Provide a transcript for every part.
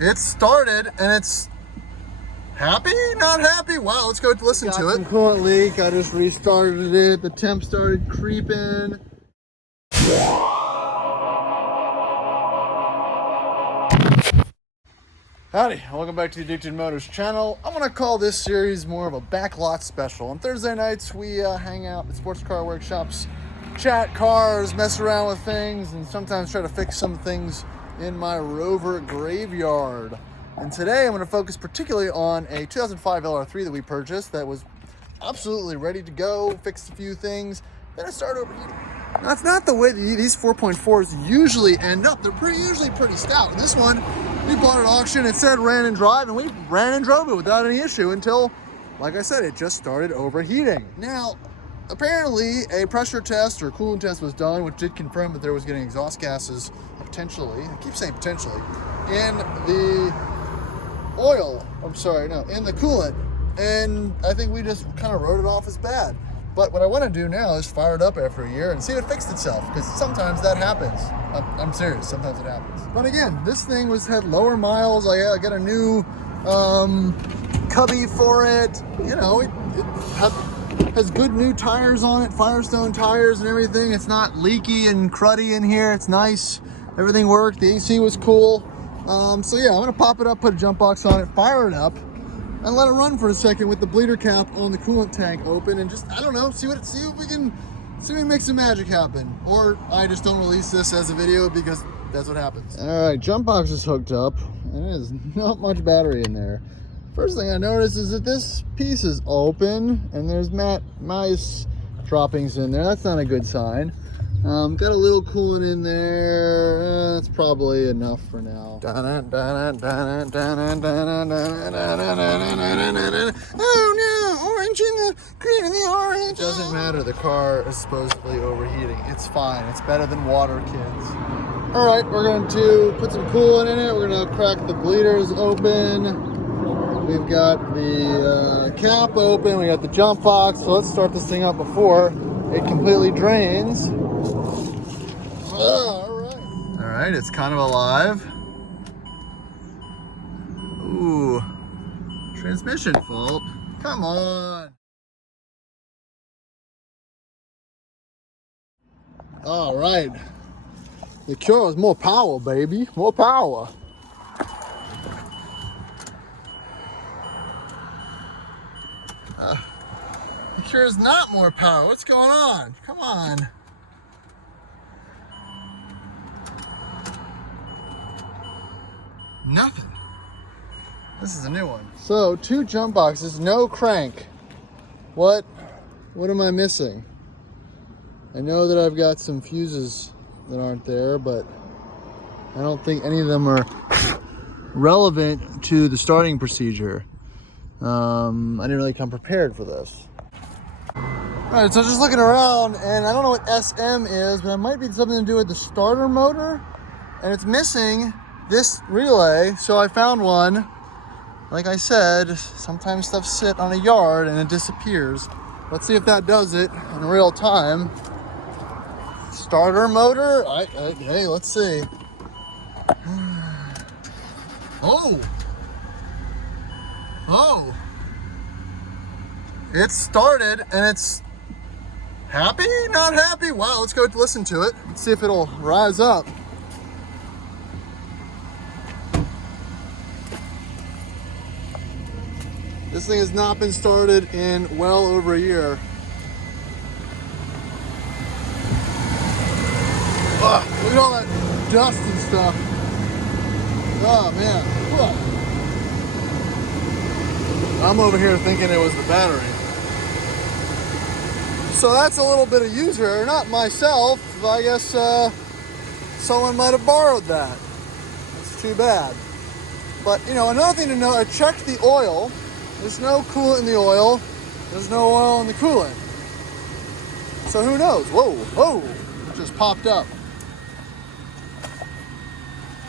It started and it's happy, not happy. Wow, let's go listen to it. Some coolant leak. I just restarted it. The temp started creeping. Howdy, welcome back to the Addicted Motors channel. I'm gonna call this series more of a backlot special. On Thursday nights, we hang out at sports car workshops, chat cars, mess around with things, and sometimes try to fix some things in my Rover graveyard. And today I'm gonna focus particularly on a 2005 LR3 that we purchased that was absolutely ready to go, fixed a few things, then it started overheating. That's not the way that these 4.4s usually end up. They're usually pretty stout. This one, we bought at auction. It said ran and drive, and we ran and drove it without any issue until, like I said, it just started overheating. Now, apparently a pressure test or coolant test was done, which did confirm that there was getting exhaust gases potentially, I keep saying potentially, in the oil, in the coolant. And I think we just kind of wrote it off as bad. But what I want to do now is fire it up after a year and see if it fixed itself, because sometimes that happens. I'm serious, sometimes it happens. But again, this thing had lower miles. I got a new cubby for it. You know, it has good new tires on it, Firestone tires and everything. It's not leaky and cruddy in here. It's nice. Everything worked. The AC was cool. So yeah, I'm gonna pop it up, put a jump box on it, fire it up, and let it run for a second with the bleeder cap on the coolant tank open, and just, I don't know, see if we can make some magic happen. Or I just don't release this as a video because that's what happens. All right, jump box is hooked up, and there's not much battery in there. First thing I noticed is that this piece is open, and there's mice droppings in there. That's not a good sign. Got a little coolant in there. That's probably enough for now. Oh no, orange in the green and the orange. It doesn't matter, the car is supposedly overheating. It's fine, it's better than water, kids. All right, we're going to put some coolant in it. We're going to crack the bleeders open. We've got the cap open, we got the jump box. So let's start this thing up before it completely drains. All right, it's kind of alive. Ooh, transmission fault. Come on. All right, the cure is more power, baby, more power. The cure is not more power. What's going on? Come on. Nothing. This is a new one. So 2 jump boxes, no crank. What am I missing? I know that I've got some fuses that aren't there, but I don't think any of them are relevant to the starting procedure. I didn't really come prepared for this. All right, so just looking around, and I don't know what SM is, but it might be something to do with the starter motor, and it's missing this relay. So I found one. Like I said, sometimes stuff sit on a yard and it disappears. Let's see if that does it in real time. Starter motor, hey, let's see. Oh, it started and it's happy, not happy. Wow, let's go listen to it. Let's see if it'll rise up. This thing has not been started in well over a year. Ugh, look at all that dust and stuff. Oh man. Ugh. I'm over here thinking it was the battery. So that's a little bit of user error, not myself. I guess someone might have borrowed that. That's too bad. But you know, another thing to know, I checked the oil. There's no coolant in the oil. There's no oil in the coolant. So who knows? Whoa, it just popped up.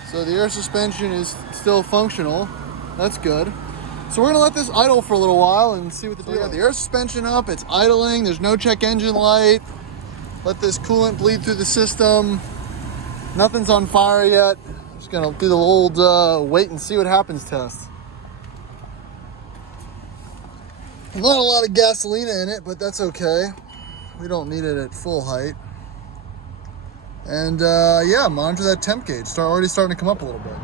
So the air suspension is still functional. That's good. So we're gonna let this idle for a little while and see what the deal is. We got the air suspension up, it's idling, there's no check engine light. Let this coolant bleed through the system. Nothing's on fire yet. Just gonna do the old wait and see what happens test. Not a lot of gasolina in it, but that's okay. We don't need it at full height. And yeah, monitor that temp gauge. Already starting to come up a little bit.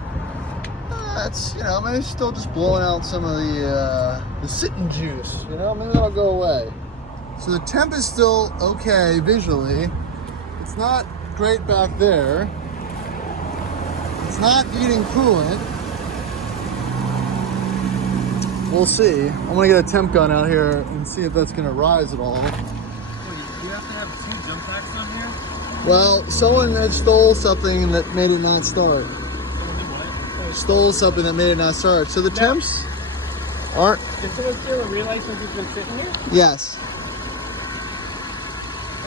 That's, you know, maybe still just blowing out some of the sitting juice. You know, maybe that'll go away. So the temp is still okay visually. It's not great back there. It's not eating coolant. We'll see. I'm gonna get a temp gun out here and see if that's gonna rise at all. Wait, do you have to have 2 jump packs on here? Well, someone had stole something that made it not start. Stole something that made it not start. So the temps aren't. Did someone steal a relay since it's been sitting here? Yes.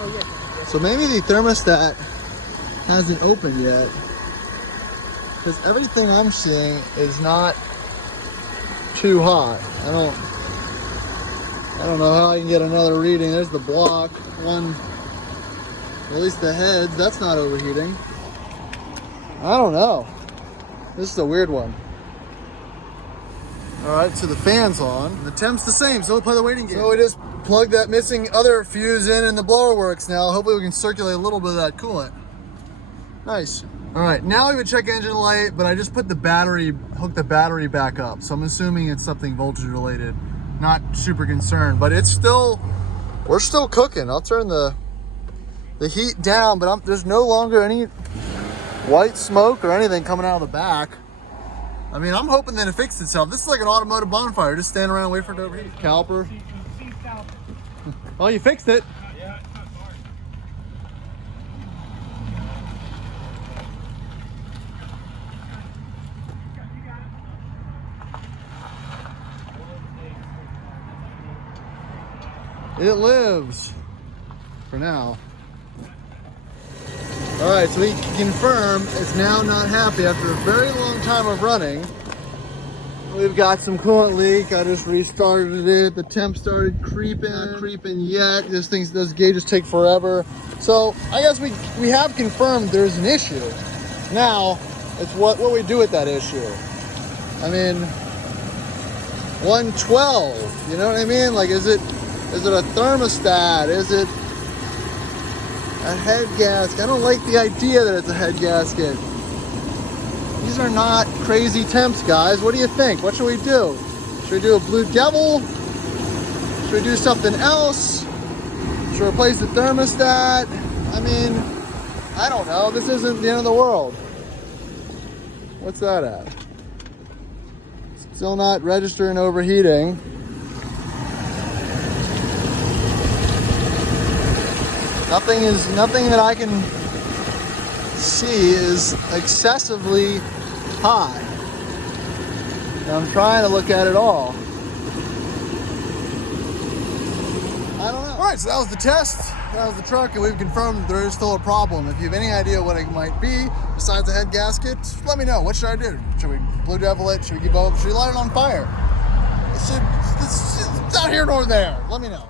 Oh, yeah. So maybe the thermostat hasn't opened yet. Because everything I'm seeing is not too hot. I don't know how I can get another reading. There's the block. One, at least the heads, that's not overheating. I don't know. This is a weird one. All right, so the fan's on. The temp's the same, so we'll play the waiting game. So we just plug that missing other fuse in and the blower works now. Hopefully we can circulate a little bit of that coolant. Nice. All right, now we would check engine light, but I just put the battery, hooked the battery back up. So I'm assuming it's something voltage related. Not super concerned, but it's still, we're still cooking. I'll turn the heat down, but there's no longer any white smoke or anything coming out of the back. I mean, I'm hoping that it fixed itself. This is like an automotive bonfire. Just stand around and wait for it to overheat. Caliper. Oh, you fixed it. Yeah, it's not hard. It lives for now. All right, so we can confirm it's now not happy after a very long time of running. We've got some coolant leak. I just restarted it. The temp started creeping. Not creeping yet. Those gauges take forever. So I guess we have confirmed there's an issue. Now it's what we do with that issue. I mean, 112. You know what I mean? Like, is it a thermostat? Is it a head gasket? I don't like the idea that it's a head gasket. These are not crazy temps, guys. What do you think? What should we do? Should we do a Blue Devil? Should we do something else? Should we replace the thermostat? I mean, I don't know. This isn't the end of the world. What's that at? Still not registering overheating. Nothing that I can see is excessively high. And I'm trying to look at it all. I don't know. All right, so that was the test. That was the truck, and we've confirmed that there is still a problem. If you have any idea what it might be, besides the head gasket, let me know. What should I do? Should we Blue Devil it? Should we light it on fire? It's not here nor there. Let me know.